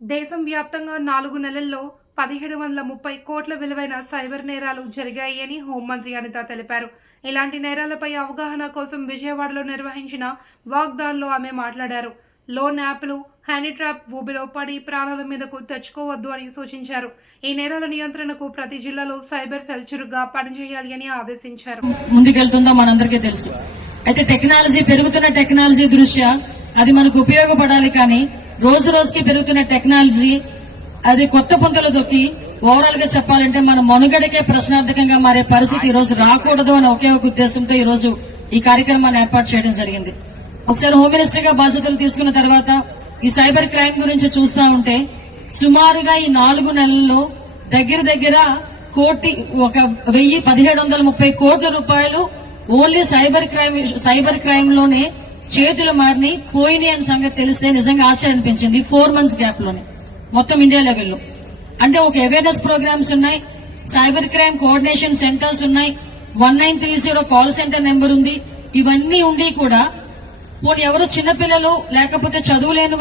దేశం వ్యాప్తంగా నాలుగు నెలల్లో పదిహేడు వందల ముప్పై కోట్ల విలువైన సైబర్ నేరాలు జరిగాయి అని హోంమంత్రి అనిత తెలిపారు. ఇలాంటి నేరాలపై అవగాహన కోసం విజయవాడలో నిర్వహించిన వాగ్దాన్లో ఆమె మాట్లాడారు. లోన్ యాప్లు హ్యాండీ ట్రాప్ ఊబిలో పడి ప్రాణాల మీదకు తెచ్చుకోవద్దు అని సూచించారు. ఈ నేరాల నియంత్రణకు ప్రతి జిల్లాలో సైబర్ సెల్ చురుగ్గా పనిచేయాలి అని ఆదేశించారు. ముందుకెళ్తుందో మనందరికీ తెలుసు. అయితే టెక్నాలజీ పెరుగుతున్న టెక్నాలజీ దృష్ట్యా అది మనకు ఉపయోగపడాలి కానీ రోజు రోజుకి పెరుగుతున్న టెక్నాలజీ అది కొత్త పొంతలు దొక్కి ఓవరాల్గా చెప్పాలంటే మన మనుగడకే ప్రశ్నార్థకంగా మారే పరిస్థితి ఈ రోజు రాకూడదు అనే ఒకే ఒక ఉద్దేశంతో ఈ రోజు ఈ కార్యక్రమాన్ని ఏర్పాటు చేయడం జరిగింది. ఒకసారి హోమ్ మినిస్టర్గా బాధ్యతలు తీసుకున్న తర్వాత ఈ సైబర్ క్రైమ్ గురించి చూస్తా ఉంటే సుమారుగా ఈ నాలుగు నెలల్లో దగ్గర దగ్గర కోటి ఒక వెయ్యి పదిహేడు వందల ముప్పై కోట్ల రూపాయలు ఓన్లీ సైబర్ క్రైమ్ సైబర్ క్రైమ్లోనే చేతులు మారిని పోయినాయి అని సంగతి తెలిస్తే నిజంగా ఆశ్చర్యం అనిపించింది. ఫోర్ మంత్స్ గ్యాప్లోనే. మొత్తం ఇండియా లెవెల్లో అంటే ఒక అవేర్నెస్ ప్రోగ్రామ్స్ ఉన్నాయి సైబర్ క్రైమ్ కోఆర్డినేషన్ సెంటర్స్ ఉన్నాయి one nine three zero call centre number ఉంది. ఇవన్నీ ఉండి కూడా పోనీ ఎవరు చిన్నపిల్లలు లేకపోతే చదువులేని